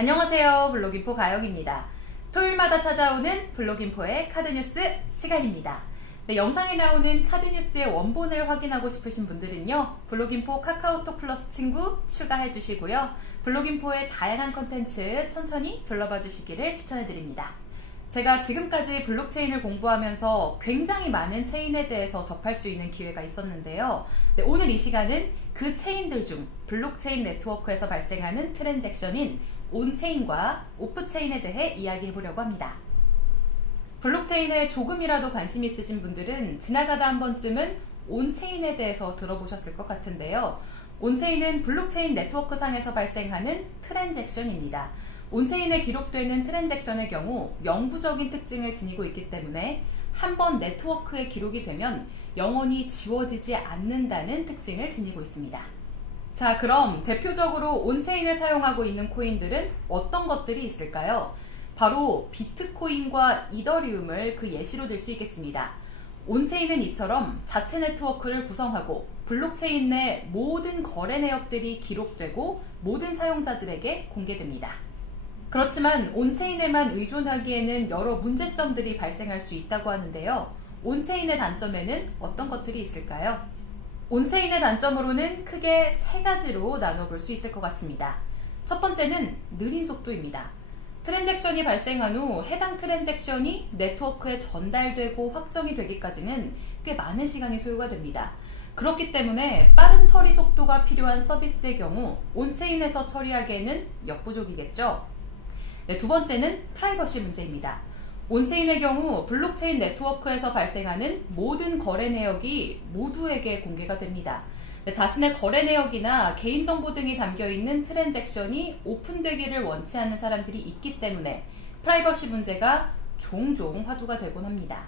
안녕하세요. 블록인포 가영입니다. 토요일마다 찾아오는 블록인포의 카드뉴스 시간입니다. 네, 영상에 나오는 카드뉴스의 원본을 확인하고 싶으신 분들은요, 블록인포 카카오톡 플러스 친구 추가해 주시고요. 블록인포의 다양한 컨텐츠 천천히 둘러봐 주시기를 추천해드립니다. 제가 지금까지 블록체인을 공부하면서 굉장히 많은 체인에 대해서 접할 수 있는 기회가 있었는데요. 네, 오늘 이 시간은 그 체인들 중 블록체인 네트워크에서 발생하는 트랜잭션인 온체인과 오프체인에 대해 이야기해 보려고 합니다. 블록체인에 조금이라도 관심 있으신 분들은 지나가다 한 번쯤은 온체인에 대해서 들어보셨을 것 같은데요. 온체인은 블록체인 네트워크상에서 발생하는 트랜잭션입니다. 온체인에 기록되는 트랜잭션의 경우 영구적인 특징을 지니고 있기 때문에 한번 네트워크에 기록이 되면 영원히 지워지지 않는다는 특징을 지니고 있습니다. 자, 그럼 대표적으로 온체인을 사용하고 있는 코인들은 어떤 것들이 있을까요? 바로 비트코인과 이더리움을 그 예시로 들 수 있겠습니다. 온체인은 이처럼 자체 네트워크를 구성하고 블록체인 내 모든 거래 내역들이 기록되고 모든 사용자들에게 공개됩니다. 그렇지만 온체인에만 의존하기에는 여러 문제점들이 발생할 수 있다고 하는데요. 온체인의 단점에는 어떤 것들이 있을까요? 온체인의 단점으로는 크게 세 가지로 나눠볼 수 있을 것 같습니다. 첫 번째는 느린 속도입니다. 트랜잭션이 발생한 후 해당 트랜잭션이 네트워크에 전달되고 확정이 되기까지는 꽤 많은 시간이 소요가 됩니다. 그렇기 때문에 빠른 처리 속도가 필요한 서비스의 경우 온체인에서 처리하기에는 역부족이겠죠. 네, 두 번째는 프라이버시 문제입니다. 온체인의 경우 블록체인 네트워크에서 발생하는 모든 거래 내역이 모두에게 공개가 됩니다. 자신의 거래 내역이나 개인정보 등이 담겨있는 트랜잭션이 오픈되기를 원치 않는 사람들이 있기 때문에 프라이버시 문제가 종종 화두가 되곤 합니다.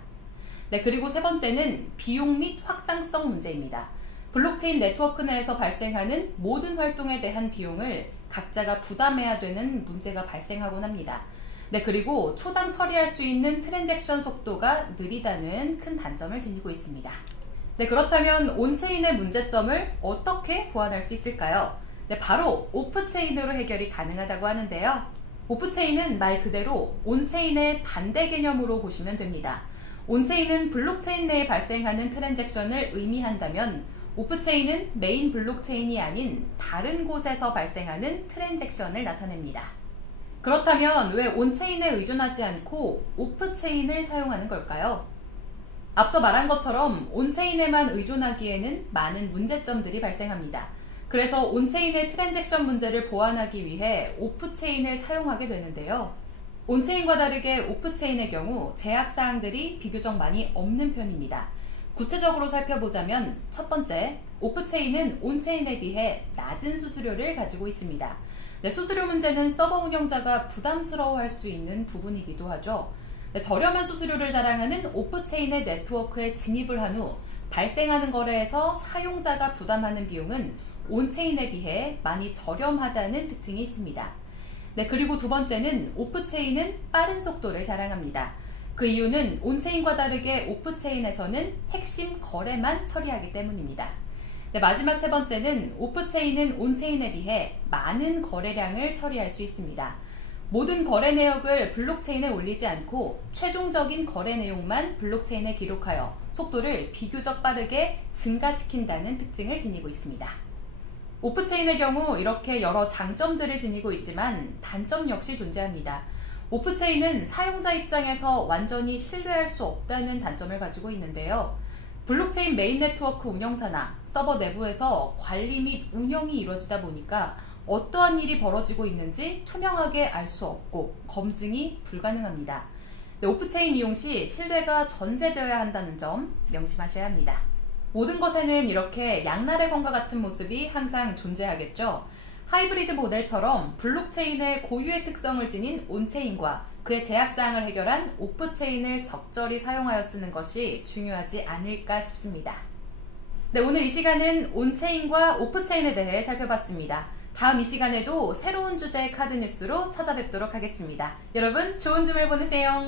네, 그리고 세 번째는 비용 및 확장성 문제입니다. 블록체인 네트워크 내에서 발생하는 모든 활동에 대한 비용을 각자가 부담해야 되는 문제가 발생하곤 합니다. 네, 그리고 초당 처리할 수 있는 트랜잭션 속도가 느리다는 큰 단점을 지니고 있습니다. 네, 그렇다면 온체인의 문제점을 어떻게 보완할 수 있을까요? 네, 바로 오프체인으로 해결이 가능하다고 하는데요. 오프체인은 말 그대로 온체인의 반대 개념으로 보시면 됩니다. 온체인은 블록체인 내에 발생하는 트랜잭션을 의미한다면 오프체인은 메인 블록체인이 아닌 다른 곳에서 발생하는 트랜잭션을 나타냅니다. 그렇다면 왜 온체인에 의존하지 않고 오프체인을 사용하는 걸까요? 앞서 말한 것처럼 온체인에만 의존하기에는 많은 문제점들이 발생합니다. 그래서 온체인의 트랜잭션 문제를 보완하기 위해 오프체인을 사용하게 되는데요. 온체인과 다르게 오프체인의 경우 제약사항들이 비교적 많이 없는 편입니다. 구체적으로 살펴보자면 첫 번째, 오프체인은 온체인에 비해 낮은 수수료를 가지고 있습니다. 네, 수수료 문제는 서버 운영자가 부담스러워할 수 있는 부분이기도 하죠. 네, 저렴한 수수료를 자랑하는 오프체인의 네트워크에 진입을 한 후 발생하는 거래에서 사용자가 부담하는 비용은 온체인에 비해 많이 저렴하다는 특징이 있습니다. 네, 그리고 두 번째는 오프체인은 빠른 속도를 자랑합니다. 그 이유는 온체인과 다르게 오프체인에서는 핵심 거래만 처리하기 때문입니다. 네, 마지막 세 번째는 오프체인은 온체인에 비해 많은 거래량을 처리할 수 있습니다. 모든 거래 내역을 블록체인에 올리지 않고 최종적인 거래 내용만 블록체인에 기록하여 속도를 비교적 빠르게 증가시킨다는 특징을 지니고 있습니다. 오프체인의 경우 이렇게 여러 장점들을 지니고 있지만 단점 역시 존재합니다. 오프체인은 사용자 입장에서 완전히 신뢰할 수 없다는 단점을 가지고 있는데요. 블록체인 메인 네트워크 운영사나 서버 내부에서 관리 및 운영이 이루어지다 보니까 어떠한 일이 벌어지고 있는지 투명하게 알 수 없고 검증이 불가능합니다. 네, 오프체인 이용 시 신뢰가 전제되어야 한다는 점 명심하셔야 합니다. 모든 것에는 이렇게 양날의 검과 같은 모습이 항상 존재하겠죠. 하이브리드 모델처럼 블록체인의 고유의 특성을 지닌 온체인과 그의 제약사항을 해결한 오프체인을 적절히 사용하여 쓰는 것이 중요하지 않을까 싶습니다. 네, 오늘 이 시간은 온체인과 오프체인에 대해 살펴봤습니다. 다음 이 시간에도 새로운 주제의 카드 뉴스로 찾아뵙도록 하겠습니다. 여러분, 좋은 주말 보내세요.